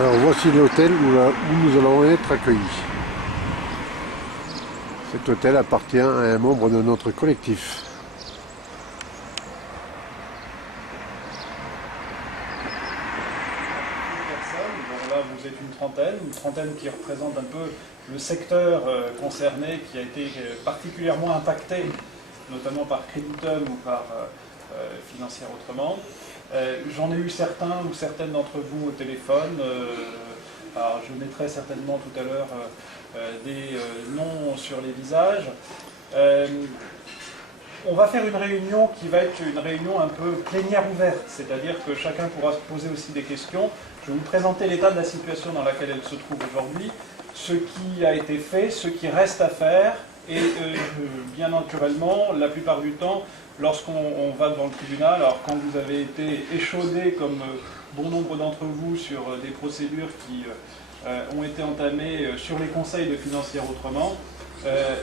Alors voici l'hôtel où nous allons être accueillis. Cet hôtel appartient à un membre de notre collectif. Bon, là, vous êtes une trentaine qui représente un peu le secteur concerné qui a été particulièrement impacté, notamment par Creditum ou par Financière Autrement. J'en ai eu certains ou certaines d'entre vous au téléphone. Alors, je mettrai certainement tout à l'heure des noms sur les visages. On va faire une réunion qui va être une réunion un peu plénière ouverte, c'est-à-dire que chacun pourra se poser aussi des questions. Je vais vous présenter l'état de la situation dans laquelle elle se trouve aujourd'hui, ce qui a été fait, ce qui reste à faire, et bien naturellement, la plupart du temps, lorsqu'on va devant le tribunal, alors quand vous avez été échaudé, comme bon nombre d'entre vous, sur des procédures qui ont été entamées sur les conseils de Financière Autrement,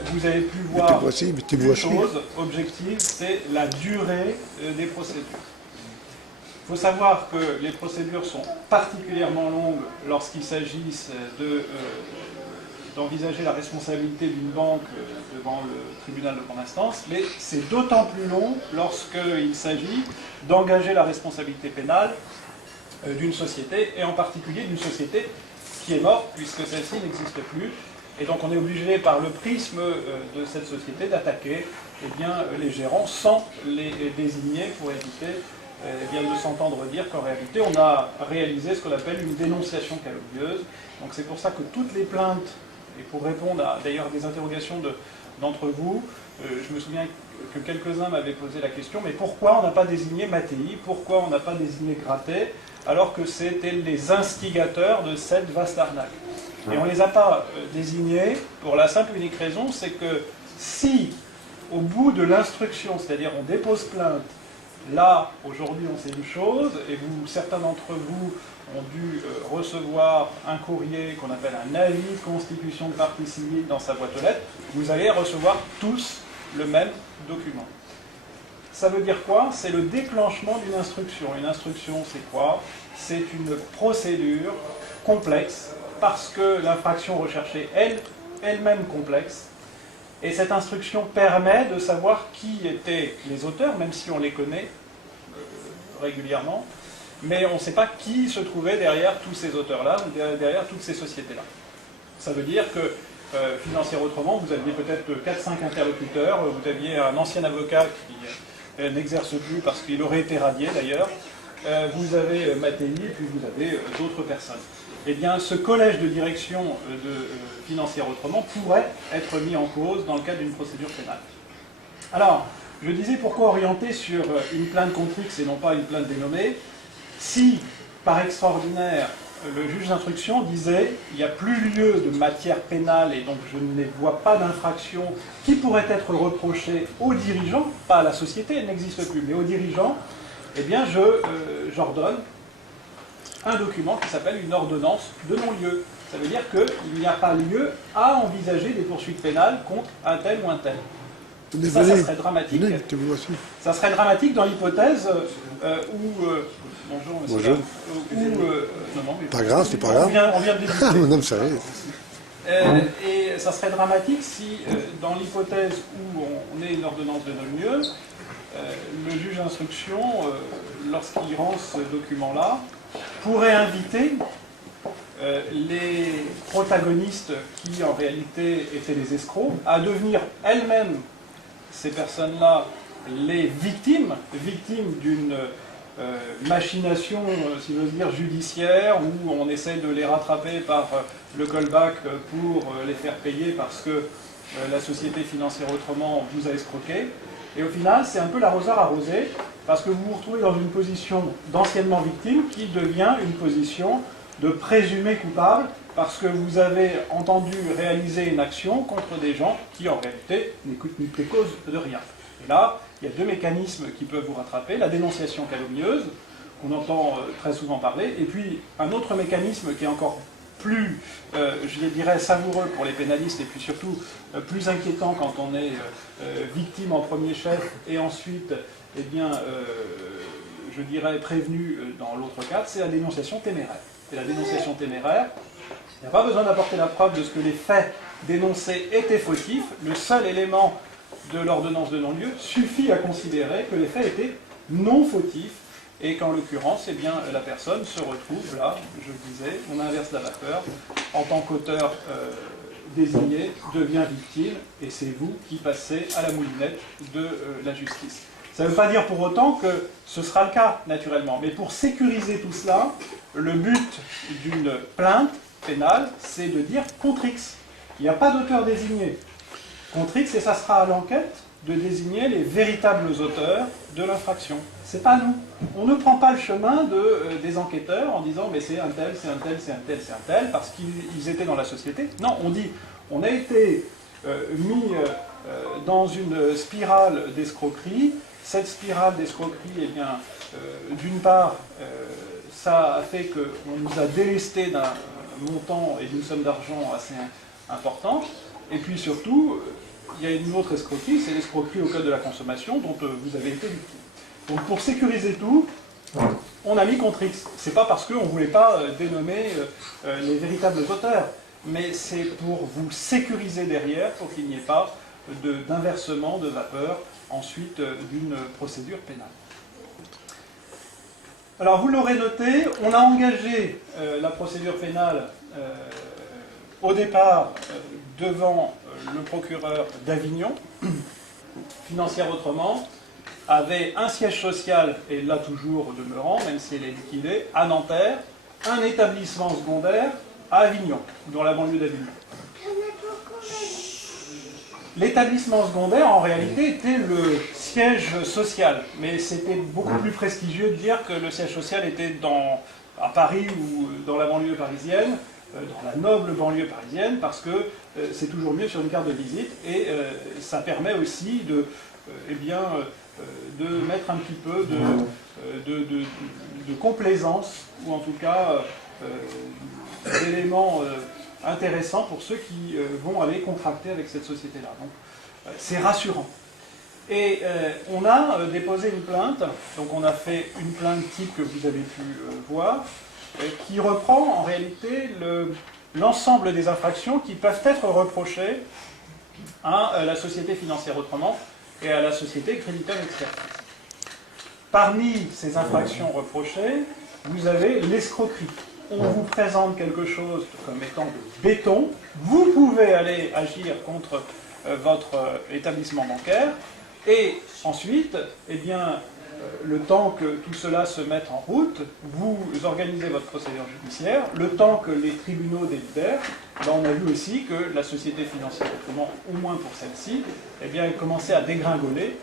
vous avez pu voir une chose objective, c'est la durée des procédures. Il faut savoir que les procédures sont particulièrement longues lorsqu'il s'agit d'envisager la responsabilité d'une banque devant le tribunal de grande instance, mais c'est d'autant plus long lorsqu'il s'agit d'engager la responsabilité pénale d'une société, et en particulier d'une société qui est morte, puisque celle-ci n'existe plus. Et donc on est obligé, par le prisme de cette société, d'attaquer les gérants sans les désigner pour éviter de s'entendre dire qu'en réalité on a réalisé ce qu'on appelle une dénonciation calomnieuse. Donc c'est pour ça que toutes les plaintes, et pour répondre à d'ailleurs des interrogations d'entre vous, je me souviens que quelques-uns m'avaient posé la question, mais pourquoi on n'a pas désigné Mattei, pourquoi on n'a pas désigné Gratet, alors que c'était les instigateurs de cette vaste arnaque? Et on ne les a pas désignés pour la simple et unique raison, c'est que si, au bout de l'instruction, c'est-à-dire on dépose plainte, là, aujourd'hui on sait une chose, et certains d'entre vous ont dû recevoir un courrier qu'on appelle un avis de constitution de partie civile dans sa boîte aux lettres, vous allez recevoir tous le même document. Ça veut dire quoi? C'est le déclenchement d'une instruction. Une instruction, c'est quoi? C'est une procédure complexe, parce que l'infraction recherchée est elle-même complexe, et cette instruction permet de savoir qui étaient les auteurs, même si on les connaît régulièrement, mais on ne sait pas qui se trouvait derrière tous ces auteurs-là, derrière toutes ces sociétés-là. Ça veut dire que Financière Autrement, vous aviez peut-être 4-5 interlocuteurs, vous aviez un ancien avocat qui n'exerce plus parce qu'il aurait été radié d'ailleurs, vous avez Mattei, et puis vous avez d'autres personnes. Eh bien, ce collège de direction de Financière Autrement pourrait être mis en cause dans le cadre d'une procédure pénale. Alors, je disais pourquoi orienter sur une plainte contre X et non pas une plainte dénommée, si, par extraordinaire, le juge d'instruction disait il n'y a plus lieu de matière pénale et donc je ne vois pas d'infraction qui pourrait être reprochée aux dirigeants, pas à la société, elle n'existe plus, mais aux dirigeants, eh bien j'ordonne un document qui s'appelle une ordonnance de non-lieu. Ça veut dire qu'il n'y a pas lieu à envisager des poursuites pénales contre un tel ou un tel. Ça serait dramatique. Ça serait dramatique dans l'hypothèse où... bonjour, monsieur. Bonjour. Pas grave, c'est pas grave. On vient de débuter. Non, ça et ça serait dramatique si, dans l'hypothèse où on ait une ordonnance de non-lieu, le juge d'instruction, lorsqu'il rend ce document-là, pourrait inviter les protagonistes qui, en réalité, étaient les escrocs, à devenir elles-mêmes, ces personnes-là, les victimes d'une machination, si j'ose dire, judiciaire, où on essaie de les rattraper par le callback pour les faire payer parce que la société Financière Autrement vous a escroqué. Et au final, c'est un peu l'arroseur arrosé, parce que vous vous retrouvez dans une position d'anciennement victime qui devient une position de présumé coupable, parce que vous avez entendu réaliser une action contre des gens qui, en réalité, n'étaient cause de rien. Et là, il y a deux mécanismes qui peuvent vous rattraper. La dénonciation calomnieuse, qu'on entend très souvent parler, et puis un autre mécanisme qui est encore plus, je dirais, savoureux pour les pénalistes, et puis surtout plus inquiétant quand on est victime en premier chef, et ensuite, eh bien, je dirais, prévenu dans l'autre cadre, c'est la dénonciation téméraire. et la dénonciation téméraire. Il n'y a pas besoin d'apporter la preuve de ce que les faits dénoncés étaient fautifs. Le seul élément de l'ordonnance de non-lieu suffit à considérer que les faits étaient non fautifs et qu'en l'occurrence, eh bien, la personne se retrouve là, je le disais, on inverse la vapeur, en tant qu'auteur désigné, devient victime et c'est vous qui passez à la moulinette de la justice. Ça ne veut pas dire pour autant que ce sera le cas, naturellement, mais pour sécuriser tout cela, le but d'une plainte pénale, c'est de dire contre X. Il n'y a pas d'auteur désigné. Contre X, et ça sera à l'enquête de désigner les véritables auteurs de l'infraction. C'est pas nous. On ne prend pas le chemin des enquêteurs en disant mais c'est un tel, c'est un tel, c'est un tel, c'est un tel, parce qu'ils étaient dans la société. Non, on dit on a été mis dans une spirale d'escroquerie. Cette spirale d'escroquerie, eh bien, d'une part, ça a fait qu'on nous a délesté d'un montant et d'une somme d'argent assez importante, et puis surtout, il y a une autre escroquerie, c'est l'escroquerie au code de la consommation dont vous avez été victime. Donc pour sécuriser tout, on a mis contre X. C'est pas parce qu'on ne voulait pas dénommer les véritables auteurs, mais c'est pour vous sécuriser derrière, pour qu'il n'y ait pas d'inversement de vapeur ensuite d'une procédure pénale. Alors vous l'aurez noté, on a engagé la procédure pénale au départ devant le procureur d'Avignon. Financière Autrement avait un siège social, et là toujours au demeurant, même si elle est liquidée, à Nanterre, un établissement secondaire à Avignon, dans la banlieue d'Avignon. L'établissement secondaire, en réalité, était le siège social, mais c'était beaucoup plus prestigieux de dire que le siège social était à Paris ou dans la banlieue parisienne, dans la noble banlieue parisienne, parce que c'est toujours mieux sur une carte de visite, et ça permet aussi de mettre un petit peu de complaisance, ou en tout cas d'éléments intéressants pour ceux qui vont aller contracter avec cette société-là. Donc c'est rassurant. Et on a déposé une plainte, donc on a fait une plainte type que vous avez pu voir, qui reprend en réalité l'ensemble des infractions qui peuvent être reprochées à la Société Financière Autrement et à la Société Créditum Expertise. Parmi ces infractions reprochées, vous avez l'escroquerie. On vous présente quelque chose comme étant de béton, vous pouvez aller agir contre votre établissement bancaire, et ensuite, eh bien, le temps que tout cela se mette en route, vous organisez votre procédure judiciaire, le temps que les tribunaux délibèrent, ben on a vu aussi que la Société Financière Autrement, au moins pour celle-ci, eh bien, elle commençait à dégringoler,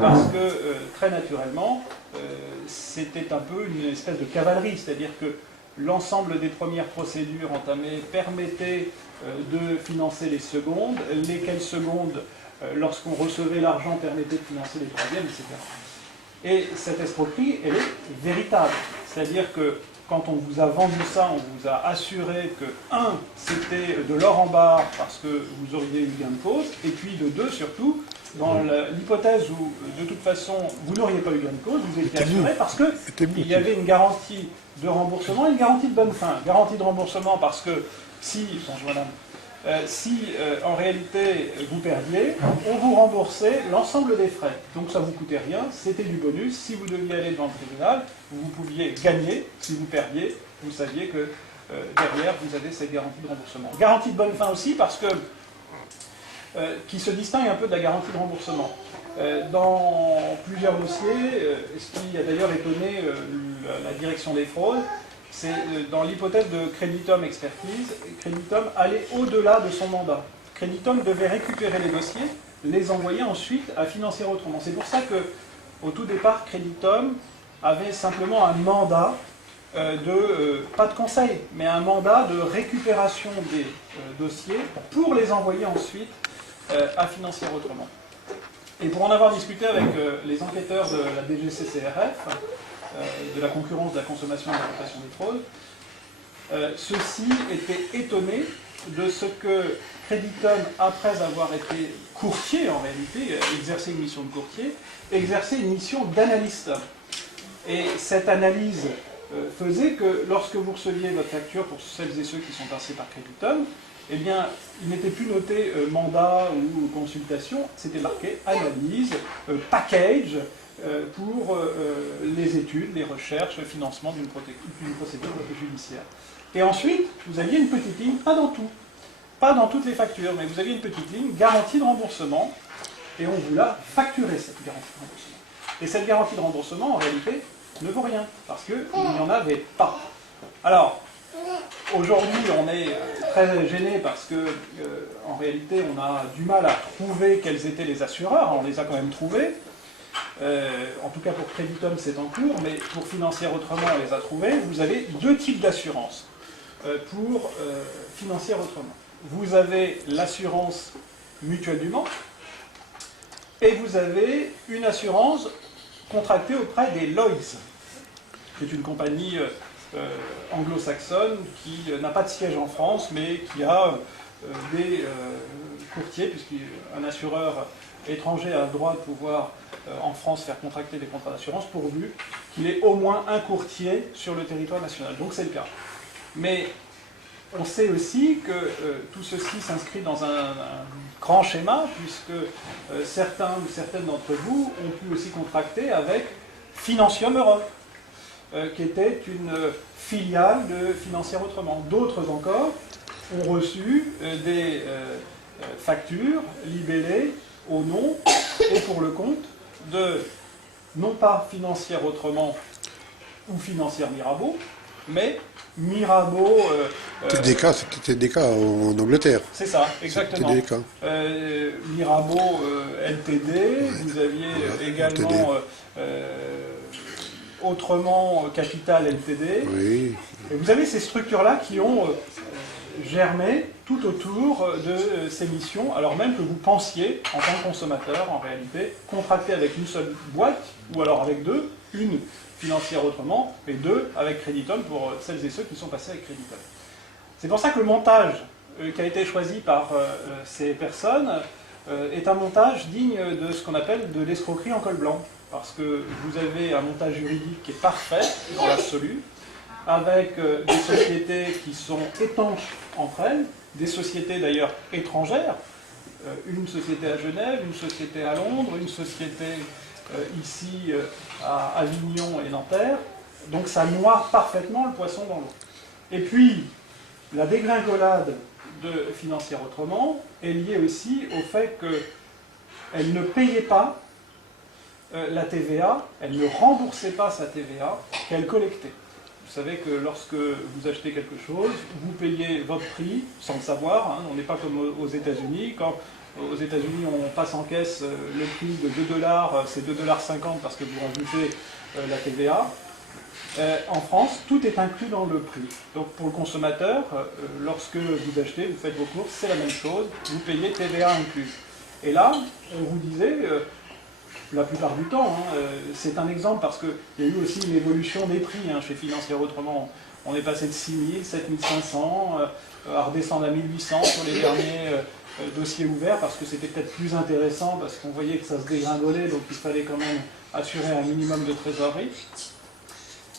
parce que, très naturellement, c'était un peu une espèce de cavalerie, c'est-à-dire que l'ensemble des premières procédures entamées permettait de financer les secondes, lesquelles secondes, lorsqu'on recevait l'argent, permettaient de financer les troisièmes, etc. Et cette escroquerie, elle est véritable. C'est-à-dire que quand on vous a vendu ça, on vous a assuré que, un, c'était de l'or en barre parce que vous auriez eu gain de cause, et puis de deux, surtout, dans l'hypothèse où, de toute façon, vous n'auriez pas eu gain de cause, vous étiez assuré parce qu'il y avait une garantie de remboursement et une garantie de bonne fin. Garantie de remboursement parce que si, bonjour madame, en réalité vous perdiez, on vous remboursait l'ensemble des frais. Donc ça ne vous coûtait rien, c'était du bonus. Si vous deviez aller devant le tribunal, vous pouviez gagner. Si vous perdiez, vous saviez que derrière vous avez cette garantie de remboursement. Garantie de bonne fin aussi parce que qui se distingue un peu de la garantie de remboursement. Dans plusieurs dossiers, ce qui a d'ailleurs étonné la direction des fraudes, c'est dans l'hypothèse de Créditum Expertise, Créditum allait au-delà de son mandat. Créditum devait récupérer les dossiers, les envoyer ensuite à Financière Autrement. C'est pour ça qu'au tout départ, Créditum avait simplement un mandat pas de conseil, mais un mandat de récupération des dossiers pour les envoyer ensuite à Financière Autrement. Et pour en avoir discuté avec les enquêteurs de la DGCCRF, de la concurrence, de la consommation et de la répression des fraudes, ceux-ci étaient étonnés de ce que Créditum, après avoir été courtier en réalité, exercer une mission de courtier, exerçait une mission d'analyste. Et cette analyse faisait que lorsque vous receviez votre facture, pour celles et ceux qui sont passés par Creditum, eh bien, il n'était plus noté mandat ou consultation, c'était marqué analyse, package, pour les études, les recherches, le financement d'une procédure judiciaire. Et ensuite, vous aviez une petite ligne, pas dans tout, pas dans toutes les factures, mais vous aviez une petite ligne, garantie de remboursement, et on vous l'a facturé, cette garantie de remboursement. Et cette garantie de remboursement, en réalité, ne vaut rien, parce qu'il n'y en avait pas. Alors, aujourd'hui, on est très gêné parce que, en réalité, on a du mal à trouver quels étaient les assureurs, on les a quand même trouvés. En tout cas pour Creditum c'est en cours, mais pour Financière Autrement on les a trouvés. Vous avez deux types d'assurance pour Financière Autrement. Vous avez l'assurance mutuelle du Mans et vous avez une assurance contractée auprès des Lloyds, qui est une compagnie anglo-saxonne qui n'a pas de siège en France, mais qui a des courtiers, puisqu'un assureur étranger a le droit de pouvoir en France faire contracter des contrats d'assurance pourvu qu'il ait au moins un courtier sur le territoire national. Donc c'est le cas. Mais on sait aussi que tout ceci s'inscrit dans un grand schéma, puisque certains ou certaines d'entre vous ont pu aussi contracter avec Financium Europe, qui était une filiale de Financière Autrement. D'autres encore ont reçu des factures libellées au nom et pour le compte de, non pas Financière Autrement ou Financière Mirabeau, mais Mirabeau... C'était des cas en Angleterre. C'est ça, exactement. C'était des cas. Mirabeau LTD, vous aviez également Autrement Capital LTD. Oui. Et vous avez ces structures-là qui ont germé tout autour de ces missions, alors même que vous pensiez, en tant que consommateur, en réalité, contracter avec une seule boîte, ou alors avec deux, une Financière Autrement, et deux avec Creditum pour celles et ceux qui sont passés avec Creditum. C'est pour ça que le montage qui a été choisi par ces personnes est un montage digne de ce qu'on appelle de l'escroquerie en col blanc, parce que vous avez un montage juridique qui est parfait dans l'absolu, avec des sociétés qui sont étanches entre elles, des sociétés d'ailleurs étrangères, une société à Genève, une société à Londres, une société ici à Avignon et Nanterre, donc ça noie parfaitement le poisson dans l'eau. Et puis, la dégringolade de Financière Autrement est liée aussi au fait qu'elle ne payait pas la TVA, elle ne remboursait pas sa TVA qu'elle collectait. Vous savez que lorsque vous achetez quelque chose, vous payez votre prix sans le savoir, hein, on n'est pas comme aux États-Unis. Quand aux États-Unis on passe en caisse le prix de 2 $, c'est 2,50 $ parce que vous rajoutez la TVA. En France, tout est inclus dans le prix. Donc pour le consommateur, lorsque vous achetez, vous faites vos courses, c'est la même chose, vous payez TVA inclus. Et là, on vous disait, la plupart du temps, hein, c'est un exemple parce qu'il y a eu aussi une évolution des prix hein, chez Financière Autrement. On est passé de 6 000, 7 500, à redescendre à 1 800 sur les derniers dossiers ouverts parce que c'était peut-être plus intéressant, parce qu'on voyait que ça se dégringolait, donc il fallait quand même assurer un minimum de trésorerie.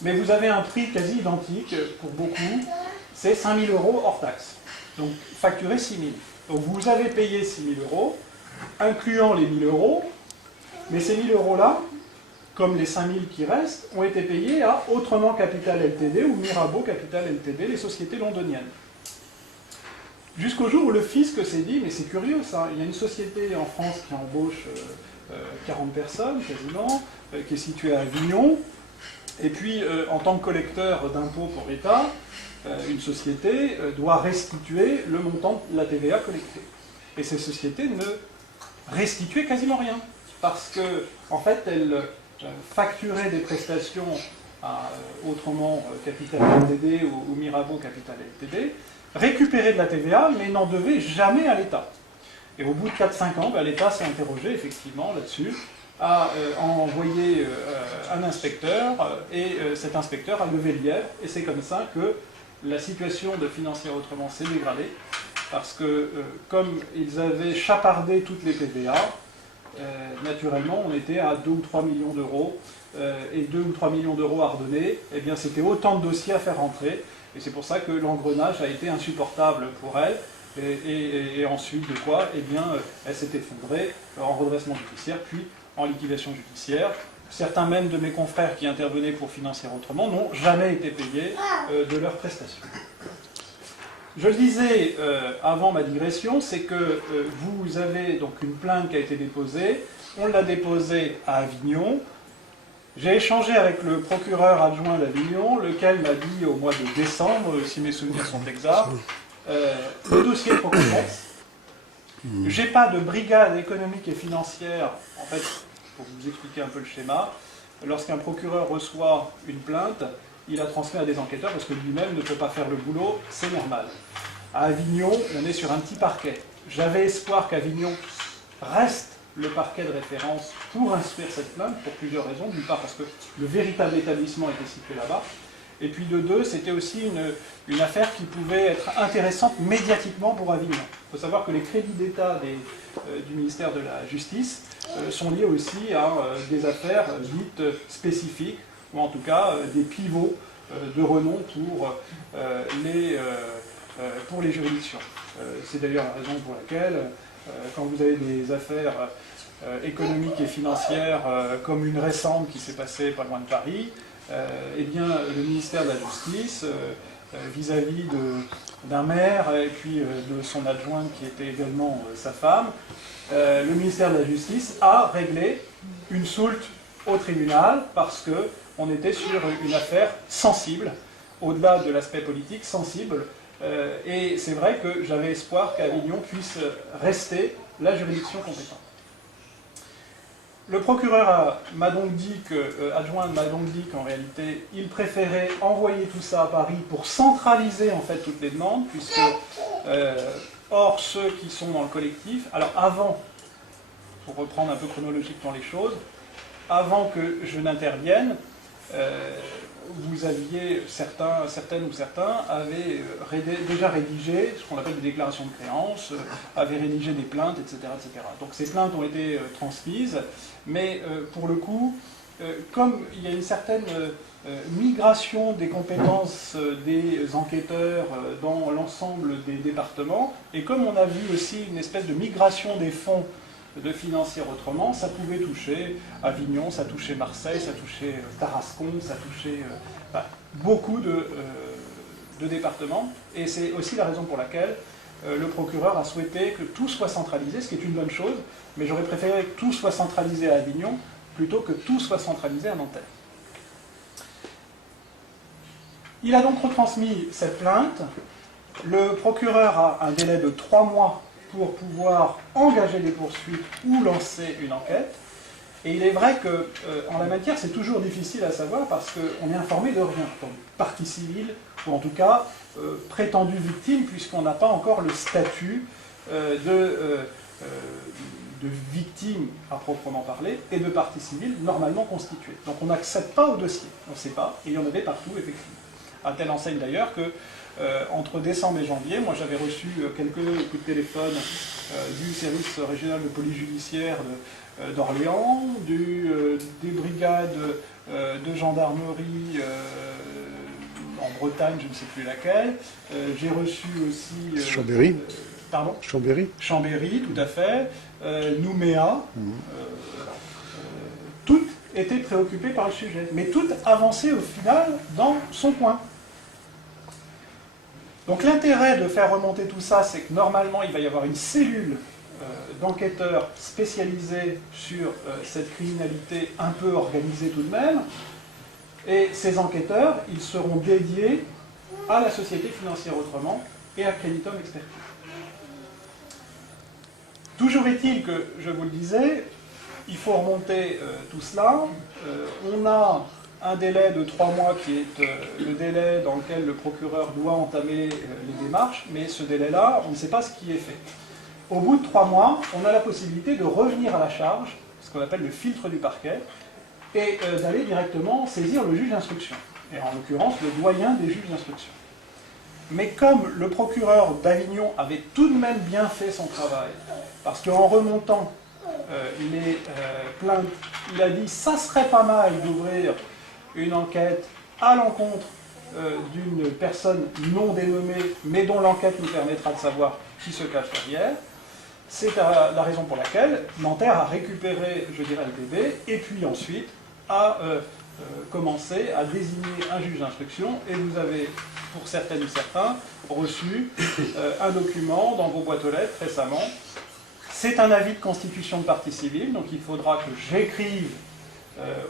Mais vous avez un prix quasi identique pour beaucoup, c'est 5 000 € hors taxe. Donc facturé 6 000. Donc vous avez payé 6 000 €, incluant les 1 000 €, mais ces 1 000 € là, comme les 5 000 qui restent, ont été payés à Autrement Capital LTD ou Mirabeau Capital LTD, les sociétés londoniennes. Jusqu'au jour où le fisc s'est dit, mais c'est curieux ça, il y a une société en France qui embauche 40 personnes quasiment, qui est située à Avignon, et puis en tant que collecteur d'impôts pour l'État, une société doit restituer le montant de la TVA collectée. Et ces sociétés ne restituaient quasiment rien, parce que en fait elles facturaient des prestations à Autrement Capital LTD ou Mirabeau Capital LTD, récupéraient de la TVA, mais n'en devaient jamais à l'État. Et au bout de 4-5 ans, l'État s'est interrogé effectivement là-dessus, a envoyé un inspecteur, et cet inspecteur a levé le lièvre, et c'est comme ça que la situation de Financière Autrement s'est dégradée, parce que comme ils avaient chapardé toutes les TVA, naturellement on était à 2 ou 3 millions d'euros et 2 ou 3 millions d'euros à redonner, eh bien c'était autant de dossiers à faire rentrer, et c'est pour ça que l'engrenage a été insupportable pour elle, et ensuite de quoi, eh bien elle s'est effondrée en redressement judiciaire, puis en liquidation judiciaire. Certains même de mes confrères qui intervenaient pour financer autrement n'ont jamais été payés de leurs prestations. Je le disais avant ma digression, c'est que vous avez donc une plainte qui a été déposée, on l'a déposée à Avignon. J'ai échangé avec le procureur adjoint d'Avignon, lequel m'a dit au mois de décembre, si mes souvenirs sont exacts, le dossier est trop complexe, j'ai pas de brigade économique et financière, en fait, pour vous expliquer un peu le schéma, lorsqu'un procureur reçoit une plainte, il la transmet à des enquêteurs parce que lui-même ne peut pas faire le boulot, c'est normal. À Avignon, on est sur un petit parquet. J'avais espoir qu'Avignon reste le parquet de référence pour instruire cette plainte, pour plusieurs raisons. D'une part, parce que le véritable établissement était situé là-bas. Et puis de deux, c'était aussi une affaire qui pouvait être intéressante médiatiquement pour Avignon. Il faut savoir que les crédits d'État du ministère de la Justice sont liés aussi à des affaires dites spécifiques, ou en tout cas des pivots de renom pour les juridictions. C'est d'ailleurs la raison pour laquelle, quand vous avez des affaires économiques et financières comme une récente qui s'est passée pas loin de Paris, eh bien, le ministère de la Justice, vis-à-vis d'un maire et puis de son adjointe qui était également sa femme, le ministère de la Justice a réglé une soulte au tribunal parce qu'on était sur une affaire sensible, au-delà de l'aspect politique, sensible, et c'est vrai que j'avais espoir qu'Avignon puisse rester la juridiction compétente. Le procureur m'a donc dit adjoint m'a donc dit qu'en réalité, il préférait envoyer tout ça à Paris pour centraliser en fait toutes les demandes, puisque or ceux qui sont dans le collectif, alors avant, pour reprendre un peu chronologiquement les choses, avant que je n'intervienne, vous aviez certaines ou certains avaient déjà rédigé ce qu'on appelle des déclarations de créances, avaient rédigé des plaintes, etc., etc. Donc ces plaintes ont été transmises, mais pour le coup, comme il y a une certaine migration des compétences des enquêteurs dans l'ensemble des départements, et comme on a vu aussi une espèce de migration des fonds de financer autrement, ça pouvait toucher Avignon, ça touchait Marseille, ça touchait Tarascon, ça touchait beaucoup de départements. Et c'est aussi la raison pour laquelle le procureur a souhaité que tout soit centralisé, ce qui est une bonne chose, mais j'aurais préféré que tout soit centralisé à Avignon plutôt que tout soit centralisé à Nanterre. Il a donc retransmis cette plainte. Le procureur a un délai de 3 mois pour pouvoir engager des poursuites ou lancer une enquête. Et il est vrai qu'en la matière, c'est toujours difficile à savoir parce qu'on est informé de rien, comme partie civile, ou en tout cas prétendue victime, puisqu'on n'a pas encore le statut de victime à proprement parler et de partie civile normalement constituée. Donc on n'accède pas au dossier, on ne sait pas, et il y en avait partout effectivement. À telle enseigne d'ailleurs que entre décembre et janvier, moi j'avais reçu quelques coups de téléphone du service régional de police judiciaire d'Orléans, des brigades de gendarmerie en Bretagne, je ne sais plus laquelle. J'ai reçu aussi... Chambéry. Pardon ? Chambéry. Chambéry, tout à fait. Nouméa. Toutes étaient préoccupées par le sujet, mais toutes avançaient au final dans son coin. Donc l'intérêt de faire remonter tout ça, c'est que normalement il va y avoir une cellule d'enquêteurs spécialisés sur cette criminalité un peu organisée tout de même, et ces enquêteurs, ils seront dédiés à la société financière autrement et à Créditum Expertise. Toujours est-il que, je vous le disais, il faut remonter tout cela. On a un délai de 3 mois qui est le délai dans lequel le procureur doit entamer les démarches, mais ce délai-là, on ne sait pas ce qui est fait. Au bout de 3 mois, on a la possibilité de revenir à la charge, ce qu'on appelle le filtre du parquet, et d'aller directement saisir le juge d'instruction, et en l'occurrence le doyen des juges d'instruction. Mais comme le procureur d'Avignon avait tout de même bien fait son travail, parce qu'en remontant les plaintes, il a dit ça serait pas mal d'ouvrir une enquête à l'encontre d'une personne non dénommée, mais dont l'enquête nous permettra de savoir qui se cache derrière. C'est la raison pour laquelle Nanterre a récupéré, je dirais, le bébé, et puis ensuite a commencé à désigner un juge d'instruction, et vous avez, pour certaines ou certains, reçu un document dans vos boîtes aux lettres récemment. C'est un avis de constitution de partie civile, donc il faudra que j'écrive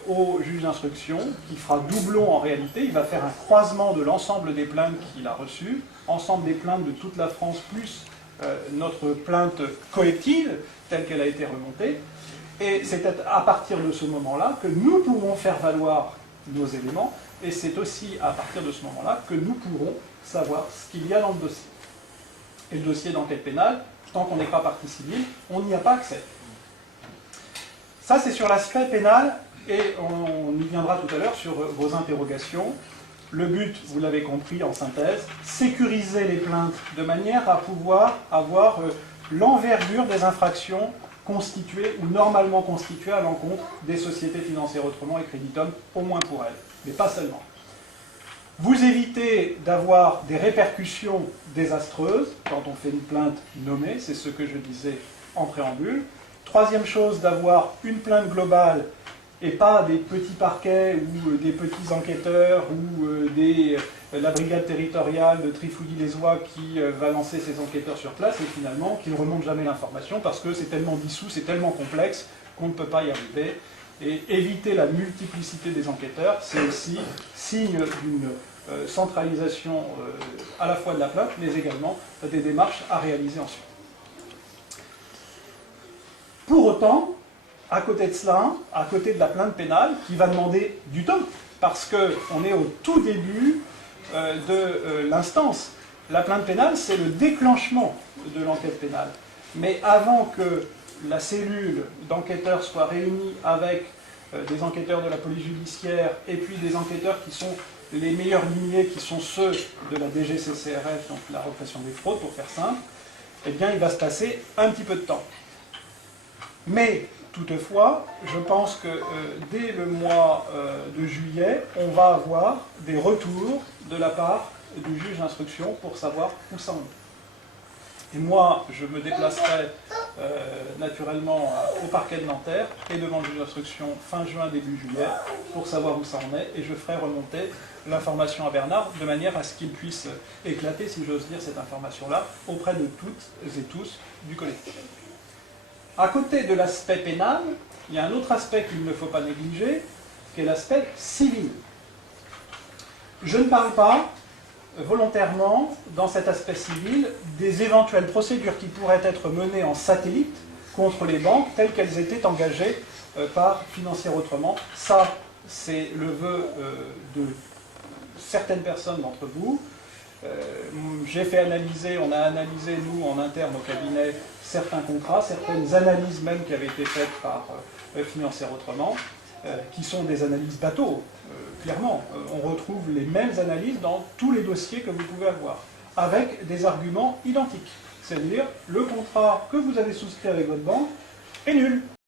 au juge d'instruction, qui fera doublon en réalité. Il va faire un croisement de l'ensemble des plaintes qu'il a reçues, ensemble des plaintes de toute la France, plus notre plainte collective, telle qu'elle a été remontée. Et c'est à partir de ce moment-là que nous pourrons faire valoir nos éléments, et c'est aussi à partir de ce moment-là que nous pourrons savoir ce qu'il y a dans le dossier. Et le dossier d'enquête pénale, tant qu'on n'est pas partie civile, on n'y a pas accès. Ça, c'est sur l'aspect pénal, et on y viendra tout à l'heure sur vos interrogations. Le but, vous l'avez compris en synthèse, sécuriser les plaintes de manière à pouvoir avoir l'envergure des infractions constituées ou normalement constituées à l'encontre des sociétés financières autrement et Créditum, au moins pour elles, mais pas seulement. Vous évitez d'avoir des répercussions désastreuses quand on fait une plainte nommée, c'est ce que je disais en préambule. Troisième chose, d'avoir une plainte globale et pas des petits parquets ou des petits enquêteurs ou la brigade territoriale de Trifouilly-les-Oies qui va lancer ses enquêteurs sur place et finalement qui ne remonte jamais l'information parce que c'est tellement dissous, c'est tellement complexe qu'on ne peut pas y arriver. Et éviter la multiplicité des enquêteurs, c'est aussi signe d'une centralisation à la fois de la plainte, mais également des démarches à réaliser ensuite. Pour autant, à côté de cela, à côté de la plainte pénale, qui va demander du temps, parce qu'on est au tout début de l'instance. La plainte pénale, c'est le déclenchement de l'enquête pénale. Mais avant que la cellule d'enquêteurs soit réunie avec des enquêteurs de la police judiciaire et puis des enquêteurs qui sont les meilleurs limiers, qui sont ceux de la DGCCRF, donc la répression des fraudes, pour faire simple, eh bien, il va se passer un petit peu de temps. Mais, toutefois, je pense que dès le mois de juillet, on va avoir des retours de la part du juge d'instruction pour savoir où ça en est. Et moi, je me déplacerai naturellement au parquet de Nanterre et devant le juge d'instruction fin juin, début juillet, pour savoir où ça en est, et je ferai remonter l'information à Bernard, de manière à ce qu'il puisse éclater, si j'ose dire, cette information-là, auprès de toutes et tous du collectif. À côté de l'aspect pénal, il y a un autre aspect qu'il ne faut pas négliger, qui est l'aspect civil. Je ne parle pas volontairement, dans cet aspect civil, des éventuelles procédures qui pourraient être menées en satellite contre les banques telles qu'elles étaient engagées par Financière Autrement. Ça, c'est le vœu de certaines personnes d'entre vous. J'ai fait analyser, on a analysé, nous, en interne au cabinet, certains contrats, certaines analyses même qui avaient été faites par Financière Autrement, qui sont des analyses bateaux, clairement. On retrouve les mêmes analyses dans tous les dossiers que vous pouvez avoir, avec des arguments identiques. C'est-à-dire, le contrat que vous avez souscrit avec votre banque est nul.